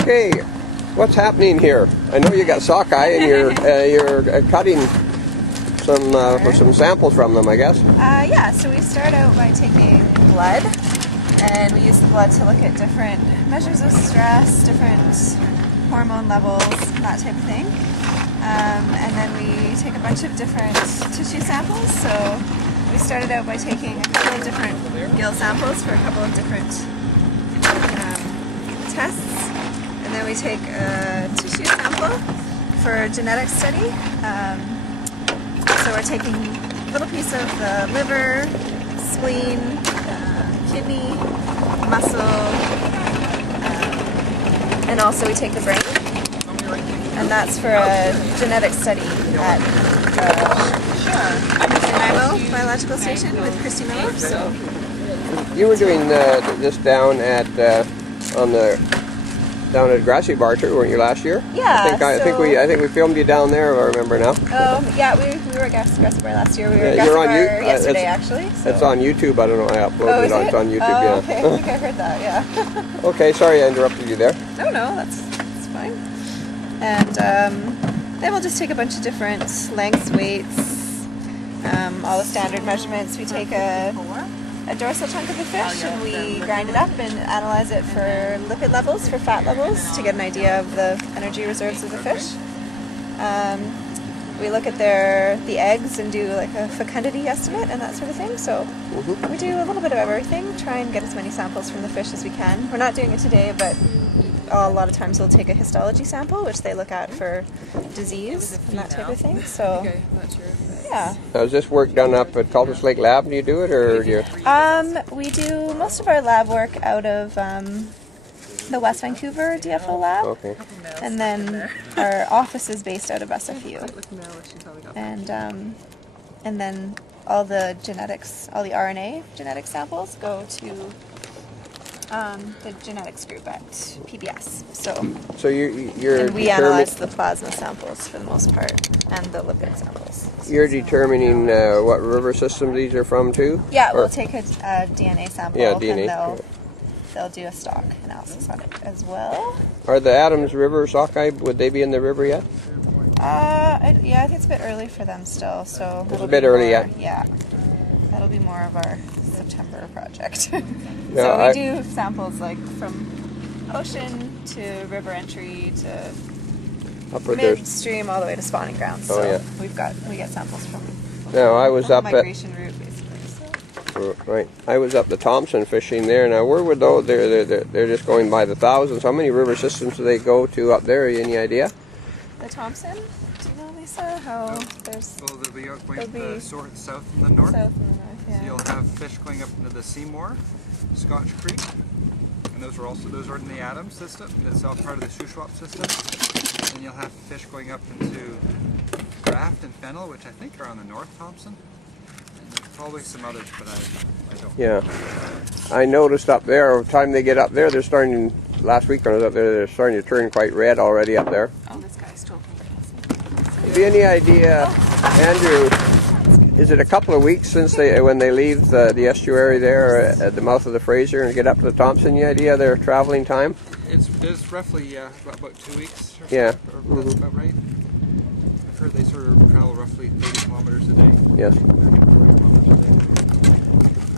Okay, what's happening here? I know you got sockeye and you're cutting some samples from them, I guess. Yeah, so we start out by taking blood, and we use the blood to look at different measures of stress, different hormone levels, that type of thing. And then we take a bunch of different tissue samples. So we started out by taking a couple of different gill samples for a couple of different tests. And then we take a tissue sample for a genetic study. So we're taking a little piece of the liver, spleen, kidney, muscle, and also we take the brain. And that's for a genetic study at Nanaimo Biological Station with Christy Miller. So you were doing this down at Grassy Bar too, weren't you, last year? Yeah. I think we filmed you down there, if I remember now. Oh yeah, we were at Grassy Bar last year. We were at Grassy Bar it's yesterday actually. So. It's on YouTube. I don't know. I uploaded it. It's on YouTube. Oh, yeah. okay. I think I heard that. Yeah. Okay. Sorry, I interrupted you there. No, that's fine. And then we'll just take a bunch of different lengths, weights, all the standard measurements. We take a dorsal chunk of the fish and we grind it up and analyze it for lipid levels, for fat levels, to get an idea of the energy reserves of the fish. We look at the eggs and do like a fecundity estimate and that sort of thing. So we do a little bit of everything, try and get as many samples from the fish as we can. We're not doing it today, but a lot of times we'll take a histology sample, which they look at for disease and that type of thing. So, yeah. Now, is this work done up at Cultus Lake Lab? Do you do it, or do you? We do most of our lab work out of the West Vancouver DFO lab. Okay. And then our office is based out of SFU. And then all the genetics, all the RNA genetic samples go to the genetics group at PBS. So you're and we analyze the plasma samples for the most part and the lipid samples. You're determining what river systems these are from too? Yeah, we'll take a DNA sample. Yeah, DNA. And they'll do a stock analysis on it as well. Are the Adams River sockeye, would they be in the river yet? Yeah, I think it's a bit early for them still. So it's a bit early yet? Yeah. That'll be more of our September project. No, so we do samples like from ocean to river entry to midstream all the way to spawning grounds. So we get samples from now, I was up migration route basically. So. Right. I was up the Thompson fishing there. Now where would those? They're just going by the thousands. How many river systems do they go to up there? Any idea? The Thompson? Do you know, Lisa, how there's... Well, they'll be out going the south and the north. South and the north, yeah. So you'll have fish going up into the Seymour, Scotch Creek, and those are in the Adams system, that's all part of the Shuswap system. And you'll have fish going up into Raft and Fennel, which I think are on the North Thompson. And there's probably some others, but I don't know. Yeah. I noticed up there, by the time they get up there, they're starting, last week when I was up there, they're starting to turn quite red already up there. Oh, this guy's totally Have you any idea, Andrew, is it a couple of weeks since when they leave the estuary there at the mouth of the Fraser and get up to the Thompson? Any idea their traveling time? It's roughly about 2 weeks. Or yeah. Or that's about right. I've heard they sort of travel roughly 30 kilometers a day. Yes.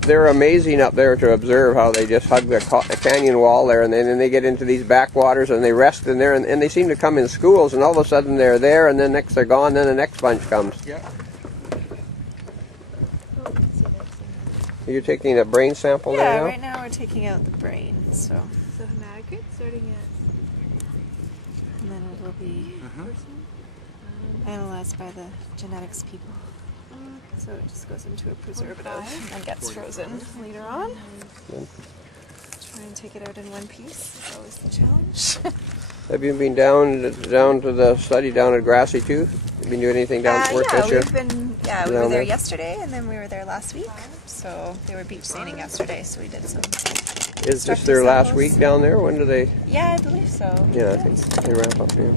They're amazing up there to observe how they just hug the canyon wall there, and then they get into these backwaters and they rest in there, and they seem to come in schools, and all of a sudden they're there, and then next they're gone, then the next bunch comes. Yeah. You're taking a brain sample there now? Yeah, right now we're taking out the brain, so hematocrit starting at, and then it will be analyzed by the genetics people. So it just goes into a preservative and gets frozen later on. Try and take it out in one piece. It's always the challenge. Have you been down to the study down at Grassy too? Have you been doing anything down to work this year? We were there yesterday, and then we were there last week. So they were beach seining yesterday, so we did some. Is this their last week down there? When do they? Yeah, I believe so. Yeah, I think they wrap up here.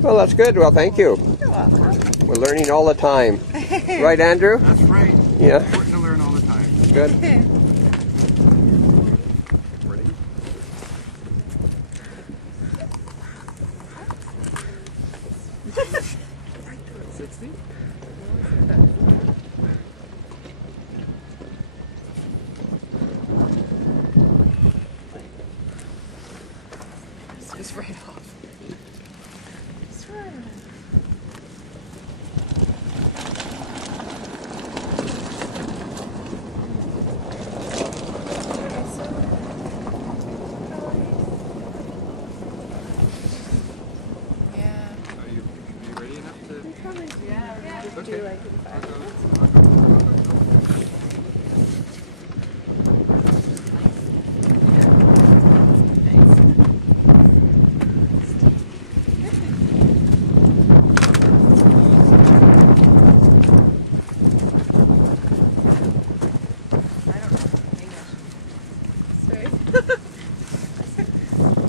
Well, that's good. Well, thank you. You're welcome. We're learning all the time. Right, Andrew? That's right. Yeah. It's important to learn all the time. Good. 60.